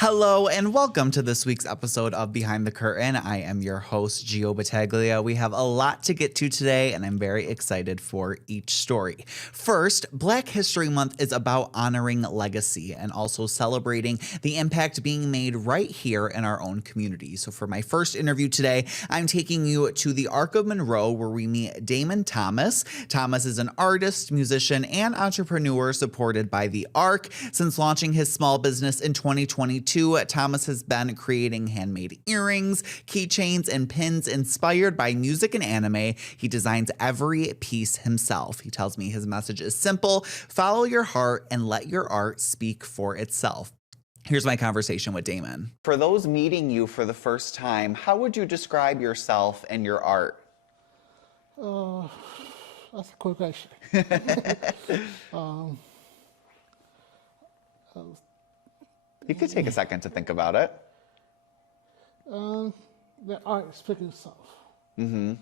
Hello and welcome to this week's episode of Behind the Curtain. I am your host, Gio Battaglia. We have a lot to get to today, and I'm very excited for each story. First, Black History Month is about honoring legacy and also celebrating the impact being made right here in our own community. So for my first interview today, I'm taking you to the Arc of Monroe, where we meet Damon Thomas. Thomas is an artist, musician, and entrepreneur supported by the Arc. Since launching his small business in 2022, Thomas has been creating handmade earrings, keychains, and pins inspired by music and anime. He designs every piece himself. He tells me his message is simple: follow your heart and let your art speak for itself. Here's my conversation with Damon. For those meeting you for the first time, how would you describe yourself and your art? That's a cool question. You could take a second to think about it. The art speaks itself. Mm-hmm.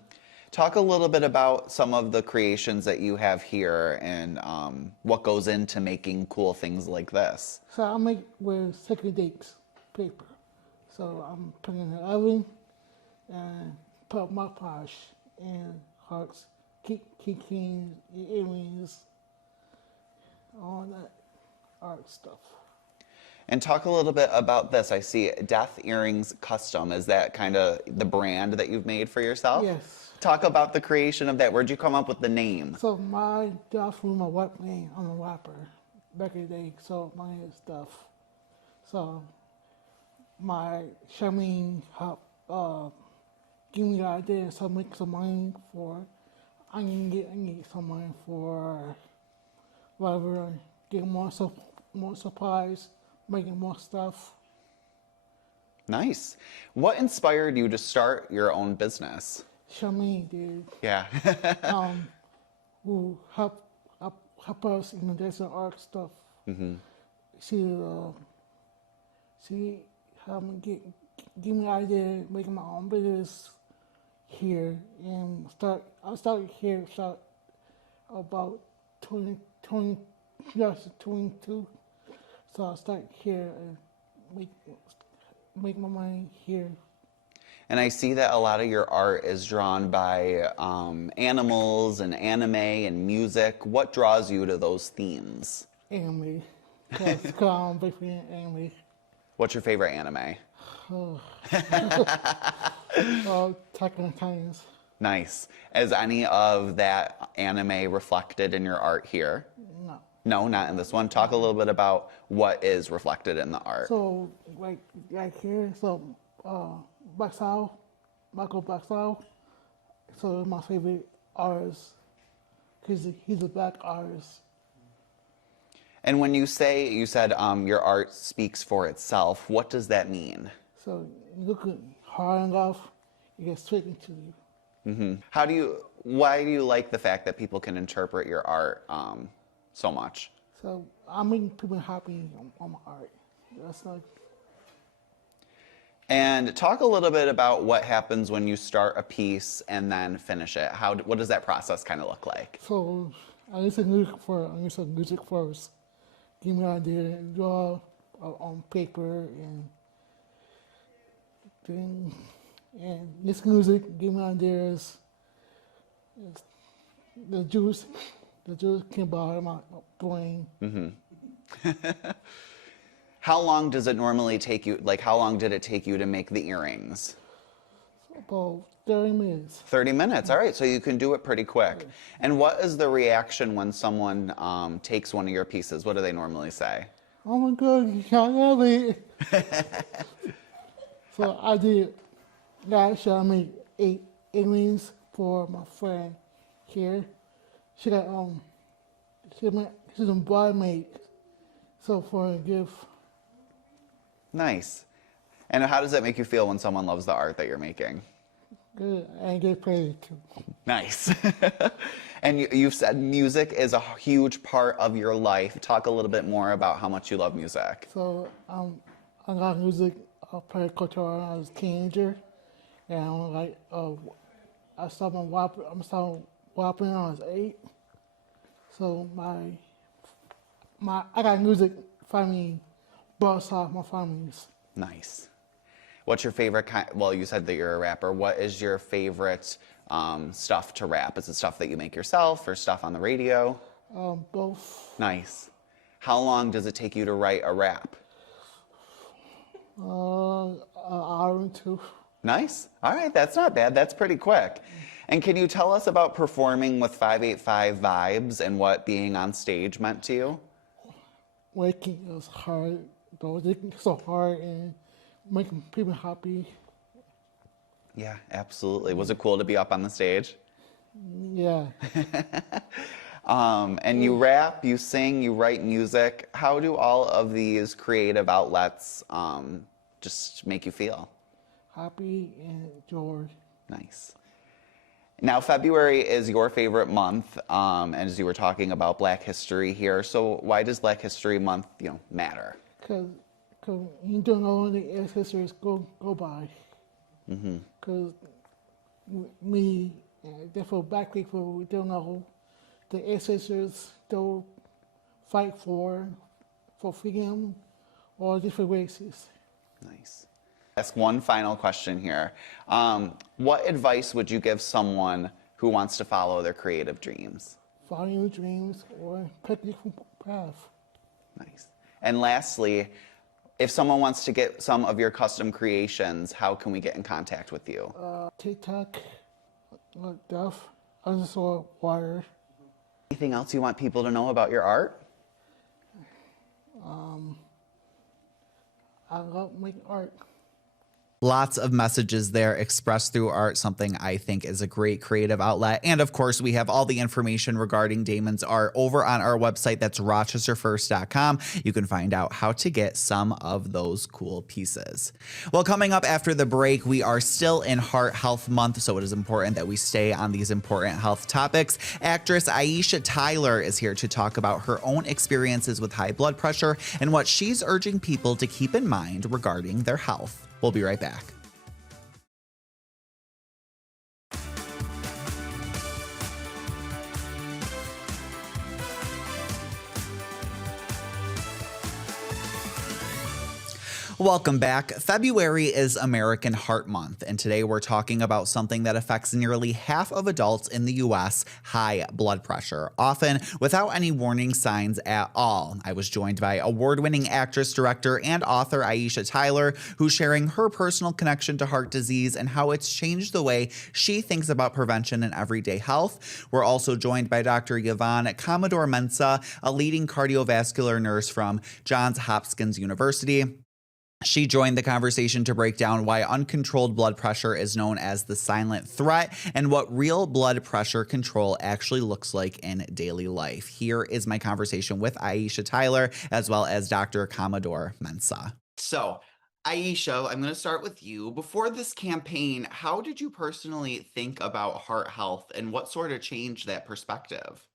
Talk a little bit about some of the creations that you have here and what goes into making cool things like this. So I make with sacred dates paper. So I'm putting it in the oven and put up my polish and hearts, keychains, earrings, all that art stuff. And talk a little bit about this. I see Death Earrings Custom. Is that kind of the brand that you've made for yourself? Yes. Talk about the creation of that. Where'd you come up with the name? So my dad threw my white name on a rapper back in the day, so my stuff. So my Charmaine give me the idea, so I make some money for, I need some money for whatever, get more supplies, making more stuff. Nice. What inspired you to start your own business? Charmaine did. Yeah. Who help us in the desert art stuff. Mm-hmm. She helped me give me the idea, making my own business here, and I started here about 2022. So I started here and make my money here. And I see that a lot of your art is drawn by animals and anime and music. What draws you to those themes? Anime. Because I'm big fan of anime. What's your favorite anime? Attack on Titans. Nice. Is any of that anime reflected in your art here? No. No, not in this one. Talk a little bit about what is reflected in the art. So, like here, so Michael Blackstyle, so my favorite artist, because he's a black artist. And when you said your art speaks for itself, what does that mean? So you look hard enough, it gets straight into you. Mm-hmm. Why do you like the fact that people can interpret your art so much? So I make people happy on my art. That's like. And talk a little bit about what happens when you start a piece and then finish it. What does that process kind of look like? So I listen to music first. Give me an idea, draw on paper and listen to music, give me ideas. The juice came out of my brain. Mm-hmm. How long does it normally take you? Like, how long did it take you to make the earrings? About 30 minutes. 30 minutes. All right, so you can do it pretty quick. And what is the reaction when someone takes one of your pieces? What do they normally say? Oh my God, I love it. So I did. Last year I made 8 earrings for my friend here. She's a bridesmaid, so for a gift. Nice. And how does that make you feel when someone loves the art that you're making? Good, and get paid too. Nice. And you've said music is a huge part of your life. Talk a little bit more about how much you love music. So I got music. I played guitar when I was a teenager, and I started rapping when I was 8. So I got music from me both sides of my families. Nice. What's your favorite kind? Well, you said that you're a rapper. What is your favorite stuff to rap? Is it stuff that you make yourself or stuff on the radio? Both. Nice. How long does it take you to write a rap? An hour or two. Nice. All right, that's not bad. That's pretty quick. And can you tell us about performing with 585 Vibes and what being on stage meant to you? Working is hard, though. Working so hard and making people happy. Yeah, absolutely. Was it cool to be up on the stage? Yeah. And you rap, you sing, you write music. How do all of these creative outlets just make you feel? Happy and joy. Nice. Now, February is your favorite month, as you were talking about Black History here. So why does Black History Month, matter? Because you don't know when the ancestors go by. Because me, and therefore black people, we don't know the ancestors don't fight for freedom or different races. Nice. Ask one final question here. What advice would you give someone who wants to follow their creative dreams? Follow your dreams or pick a different path. Nice. And lastly, if someone wants to get some of your custom creations, how can we get in contact with you? TikTok, Duff_Water. Anything else you want people to know about your art? I love making art. Lots of messages there expressed through art, something I think is a great creative outlet. And of course, we have all the information regarding Damon's art over on our website. That's rochesterfirst.com. You can find out how to get some of those cool pieces. Well, coming up after the break, we are still in Heart Health Month, so it is important that we stay on these important health topics. Actress Aisha Tyler is here to talk about her own experiences with high blood pressure and what she's urging people to keep in mind regarding their health. We'll be right back. Welcome back. February is American Heart Month, and today we're talking about something that affects nearly half of adults in the U.S., high blood pressure, often without any warning signs at all. I was joined by award-winning actress, director, and author Aisha Tyler, who's sharing her personal connection to heart disease and how it's changed the way she thinks about prevention and everyday health. We're also joined by Dr. Yvonne Commodore-Mensah, a leading cardiovascular nurse from Johns Hopkins University. She joined the conversation to break down why uncontrolled blood pressure is known as the silent threat and what real blood pressure control actually looks like in daily life. Here is my conversation with Aisha Tyler as well as Dr. Commodore-Mensah. So, Aisha, I'm going to start with you. Before this campaign, how did you personally think about heart health and what sort of changed that perspective?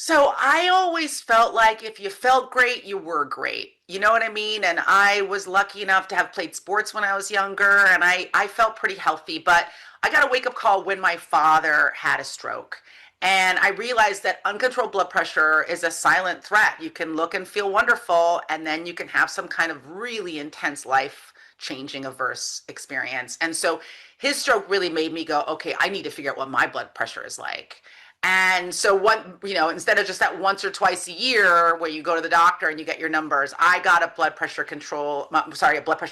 So I always felt like if you felt great, you were great. You know what I mean? And I was lucky enough to have played sports when I was younger, and I felt pretty healthy. But I got a wake-up call when my father had a stroke. And I realized that uncontrolled blood pressure is a silent threat. You can look and feel wonderful, and then you can have some kind of really intense life-changing adverse experience. And so his stroke really made me go, okay, I need to figure out what my blood pressure is like. And so instead of just that once or twice a year where you go to the doctor and you get your numbers, I got a blood pressure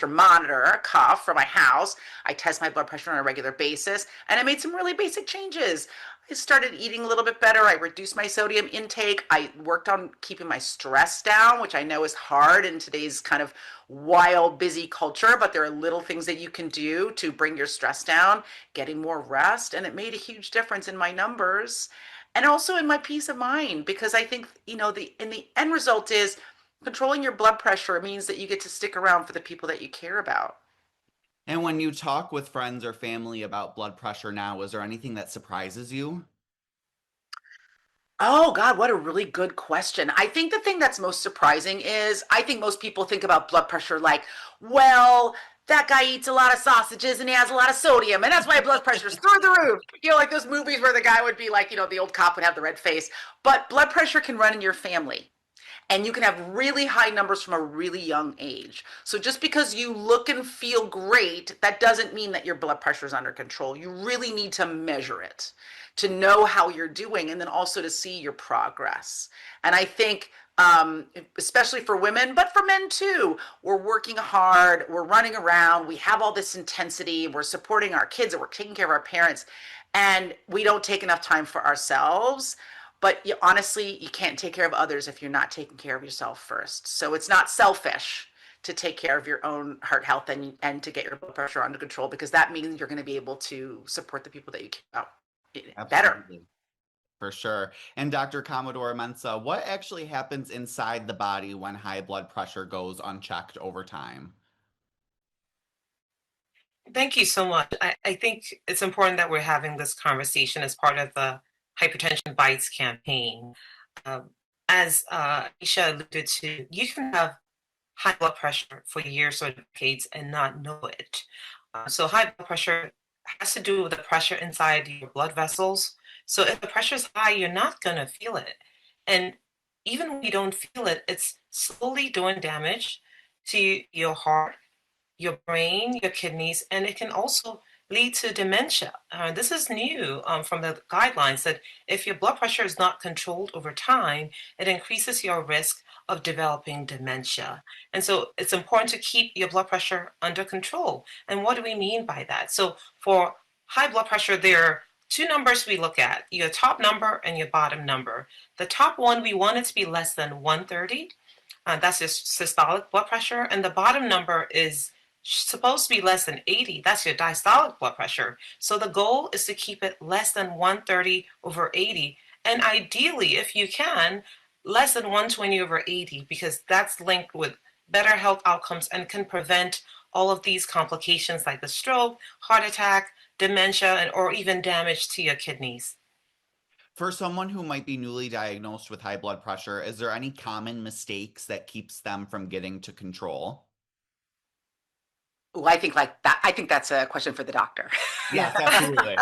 monitor, a cuff for my house. I test my blood pressure on a regular basis, and I made some really basic changes. I started eating a little bit better. I reduced my sodium intake. I worked on keeping my stress down, which I know is hard in today's kind of wild, busy culture, but there are little things that you can do to bring your stress down, getting more rest, and it made a huge difference in my numbers and also in my peace of mind, because I think, the end result is controlling your blood pressure means that you get to stick around for the people that you care about. And when you talk with friends or family about blood pressure now, is there anything that surprises you? Oh God, what a really good question. I think the thing that's most surprising is I think most people think about blood pressure like, well, that guy eats a lot of sausages and he has a lot of sodium, and that's why blood pressure's through the roof. Like those movies where the guy would be like, the old cop would have the red face. But blood pressure can run in your family. And you can have really high numbers from a really young age. So just because you look and feel great, that doesn't mean that your blood pressure is under control. You really need to measure it to know how you're doing and then also to see your progress. And I think, especially for women, but for men too, we're working hard, we're running around, we have all this intensity, we're supporting our kids, and we're taking care of our parents, and we don't take enough time for ourselves. But honestly, you can't take care of others if you're not taking care of yourself first. So it's not selfish to take care of your own heart health and to get your blood pressure under control, because that means you're going to be able to support the people that you care about better. Absolutely. For sure. And Dr. Commodore Mensa, what actually happens inside the body when high blood pressure goes unchecked over time? Thank you so much. I think it's important that we're having this conversation as part of the Hypertension Bites campaign. Um, as Aisha alluded to, you can have high blood pressure for years or decades and not know it. So high blood pressure has to do with the pressure inside your blood vessels. So if the pressure is high, you're not going to feel it. And even when you don't feel it, it's slowly doing damage to your heart, your brain, your kidneys, and it can also lead to dementia. This is new from the guidelines that if your blood pressure is not controlled over time, it increases your risk of developing dementia. And so it's important to keep your blood pressure under control. And what do we mean by that? So for high blood pressure, there are two numbers we look at, your top number and your bottom number. The top one, we want it to be less than 130. That's your systolic blood pressure. And the bottom number is supposed to be less than 80. That's your diastolic blood pressure. So the goal is to keep it less than 130 over 80. And ideally, if you can, less than 120 over 80, because that's linked with better health outcomes and can prevent all of these complications like the stroke, heart attack, dementia, or even damage to your kidneys. For someone who might be newly diagnosed with high blood pressure, is there any common mistakes that keeps them from getting to control? Well, I think like that. I think that's a question for the doctor. Yes, absolutely.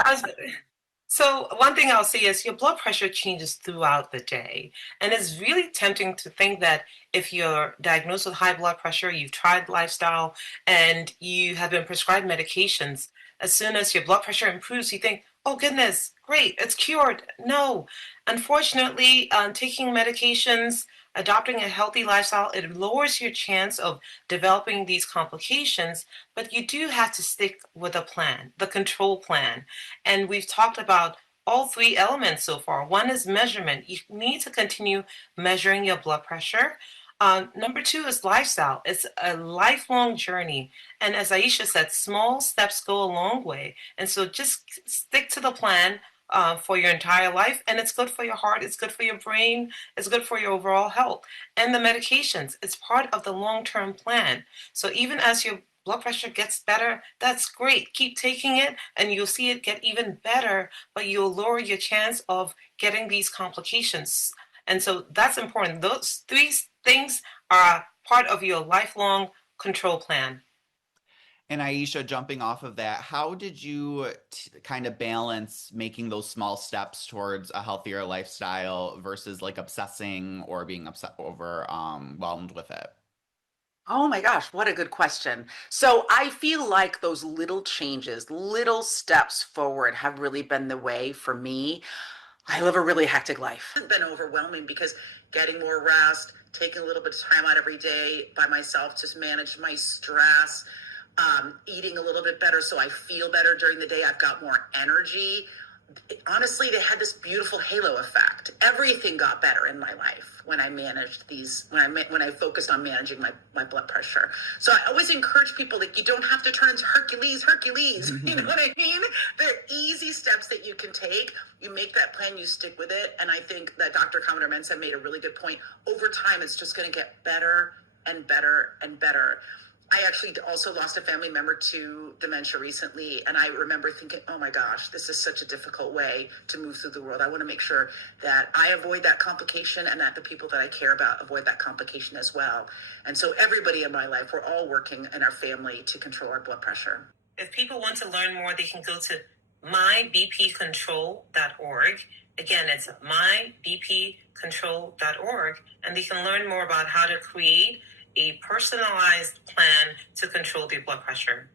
So one thing I'll say is your blood pressure changes throughout the day. And it's really tempting to think that if you're diagnosed with high blood pressure, you've tried lifestyle, and you have been prescribed medications, as soon as your blood pressure improves, you think, oh goodness, great, it's cured. No, unfortunately, taking medications, adopting a healthy lifestyle, it lowers your chance of developing these complications, but you do have to stick with a plan, the control plan. And we've talked about all three elements so far. One is measurement. You need to continue measuring your blood pressure. Number two is lifestyle. It's a lifelong journey. And as Aisha said, small steps go a long way. And so just stick to the plan for your entire life. And it's good for your heart. It's good for your brain. It's good for your overall health. And the medications, it's part of the long-term plan. So even as your blood pressure gets better, that's great. Keep taking it and you'll see it get even better, but you'll lower your chance of getting these complications. And so that's important. Those three things are part of your lifelong control plan. And Aisha, jumping off of that, how did you kind of balance making those small steps towards a healthier lifestyle versus like obsessing or being overwhelmed with it? Oh my gosh, what a good question. So I feel like those little changes, little steps forward have really been the way for me. I live a really hectic life. It's been overwhelming because getting more rest, taking a little bit of time out every day by myself to manage my stress, eating a little bit better so I feel better during the day. I've got more energy. Honestly, they had this beautiful halo effect. Everything got better in my life when I managed these, when I focused on managing my blood pressure. So I always encourage people, like, you don't have to turn into Hercules. You know what I mean? They're easy steps that you can take. You make that plan, you stick with it. And I think that Dr. Commodore Mensah made a really good point. Over time, it's just going to get better and better and better. I actually also lost a family member to dementia recently, and I remember thinking, oh my gosh, this is such a difficult way to move through the world. I want to make sure that I avoid that complication and that the people that I care about avoid that complication as well. And so everybody in my life, we're all working in our family to control our blood pressure. If people want to learn more, they can go to mybpcontrol.org. Again, it's mybpcontrol.org, and they can learn more about how to create a personalized plan to control their blood pressure.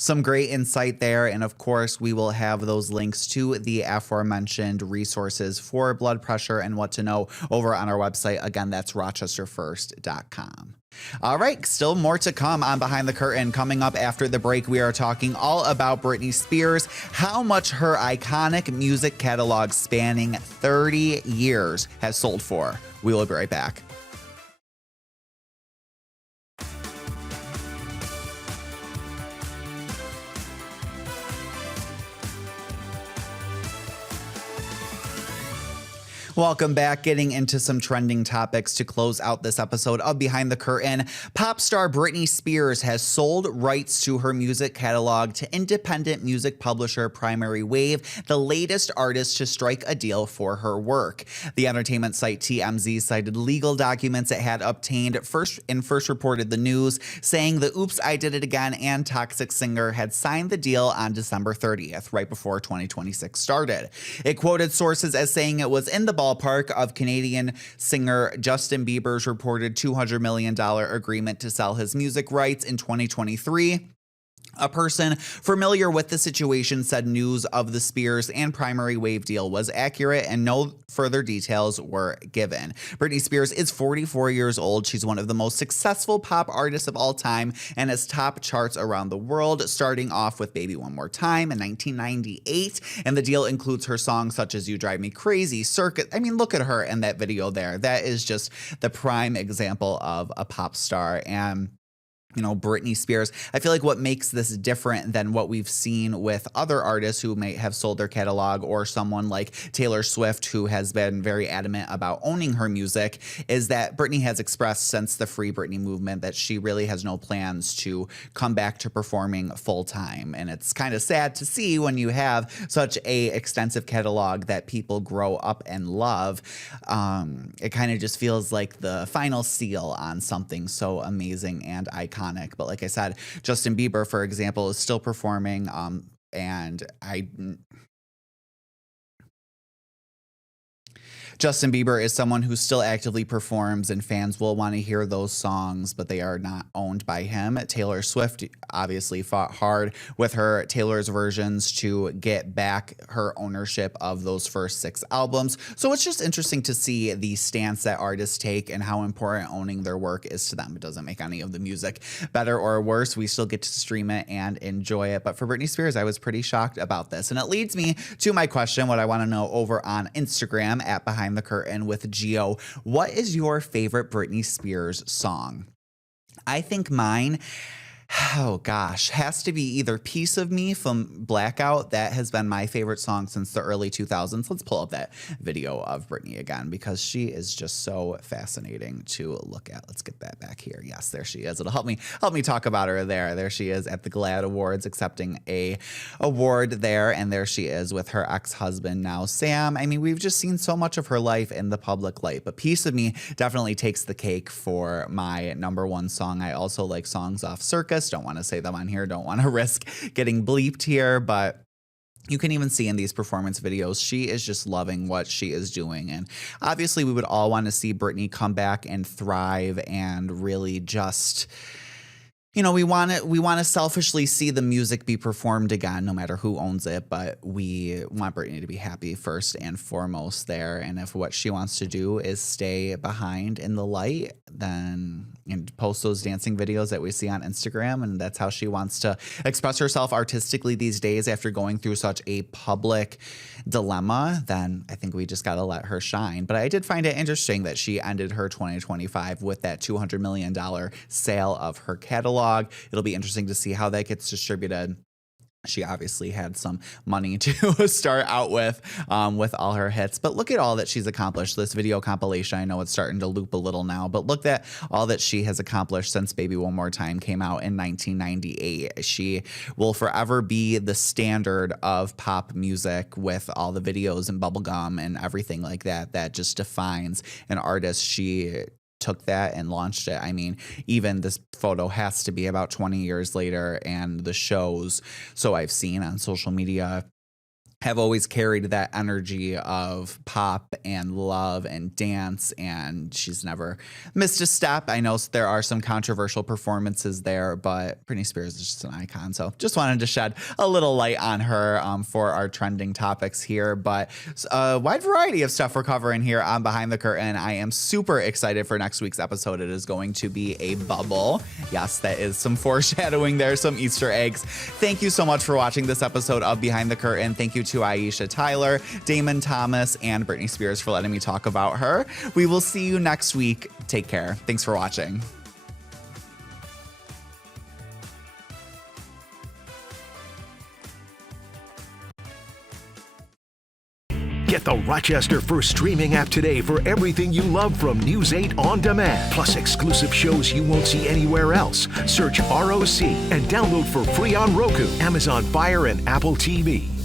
Some great insight there. And of course, we will have those links to the aforementioned resources for blood pressure and what to know over on our website. Again, that's rochesterfirst.com. All right, still more to come on Behind the Curtain. Coming up after the break, we are talking all about Britney Spears, how much her iconic music catalog spanning 30 years has sold for. We will be right back. Welcome back. Getting into some trending topics to close out this episode of Behind the Curtain. Pop star Britney Spears has sold rights to her music catalog to independent music publisher Primary Wave, the latest artist to strike a deal for her work. The entertainment site TMZ cited legal documents it had obtained first reported the news, saying the Oops, I Did It Again and Toxic singer had signed the deal on December 30th, right before 2026 started. It quoted sources as saying it was in the ballpark of Canadian singer Justin Bieber's reported $200 million agreement to sell his music rights in 2023. A person familiar with the situation said news of the Spears and Primary Wave deal was accurate and no further details were given. Britney Spears is 44 years old. She's one of the most successful pop artists of all time and has top charts around the world, starting off with Baby One More Time in 1998. And the deal includes her songs such as You Drive Me Crazy, Circus. I mean, look at her in that video there. That is just the prime example of a pop star. And Britney Spears, I feel like what makes this different than what we've seen with other artists who may have sold their catalog, or someone like Taylor Swift, who has been very adamant about owning her music, is that Britney has expressed since the Free Britney movement that she really has no plans to come back to performing full time. And it's kind of sad to see when you have such a extensive catalog that people grow up and love. It kind of just feels like the final seal on something so amazing and iconic. But like I said, Justin Bieber, for example, is still performing. Justin Bieber is someone who still actively performs, and fans will want to hear those songs, but they are not owned by him. Taylor Swift obviously fought hard with her Taylor's versions to get back her ownership of those first 6 albums. So it's just interesting to see the stance that artists take and how important owning their work is to them. It doesn't make any of the music better or worse. We still get to stream it and enjoy it. But for Britney Spears, I was pretty shocked about this. And it leads me to my question, what I want to know over on Instagram at Behind the Curtain with Gio. What is your favorite Britney Spears song? I think mine, has to be either Piece of Me from Blackout. That has been my favorite song since the early 2000s. Let's pull up that video of Britney again, because she is just so fascinating to look at. Let's get that back here. Yes, there she is. It'll help me talk about her there. There she is at the GLAAD Awards accepting a award there, and there she is with her ex-husband now, Sam. I mean, we've just seen so much of her life in the public light, but Piece of Me definitely takes the cake for my number one song. I also like songs off Circus. Don't want to say them on here. Don't want to risk getting bleeped here, but you can even see in these performance videos, she is just loving what she is doing. And obviously we would all want to see Britney come back and thrive and really just, we want to selfishly see the music be performed again, no matter who owns it. But we want Britney to be happy first and foremost there. And if what she wants to do is stay behind in the light, then and post those dancing videos that we see on Instagram, and that's how she wants to express herself artistically these days after going through such a public dilemma, then I think we just got to let her shine. But I did find it interesting that she ended her 2025 with that $200 million sale of her catalog. It'll be interesting to see how that gets distributed. She obviously had some money to start out with all her hits. But look at all that she's accomplished. This video compilation, I know it's starting to loop a little now, but look at all that she has accomplished since Baby One More Time came out in 1998. She will forever be the standard of pop music with all the videos and bubblegum and everything like that. That just defines an artist. She took that and launched it. I mean, even this photo has to be about 20 years later, and the shows, so I've seen on social media, have always carried that energy of pop and love and dance, and she's never missed a step. I know there are some controversial performances there, but Britney Spears is just an icon. So just wanted to shed a little light on her for our trending topics here. But a wide variety of stuff we're covering here on Behind the Curtain. I am super excited for next week's episode. It is going to be a bubble. Yes, that is some foreshadowing there, some Easter eggs. Thank you so much for watching this episode of Behind the Curtain. Thank you to Aisha Tyler, Damon Thomas, and Britney Spears for letting me talk about her. We will see you next week. Take care. Thanks for watching. Get the Rochester First streaming app today for everything you love from News 8 On Demand, plus exclusive shows you won't see anywhere else. Search ROC and download for free on Roku, Amazon Fire, and Apple TV.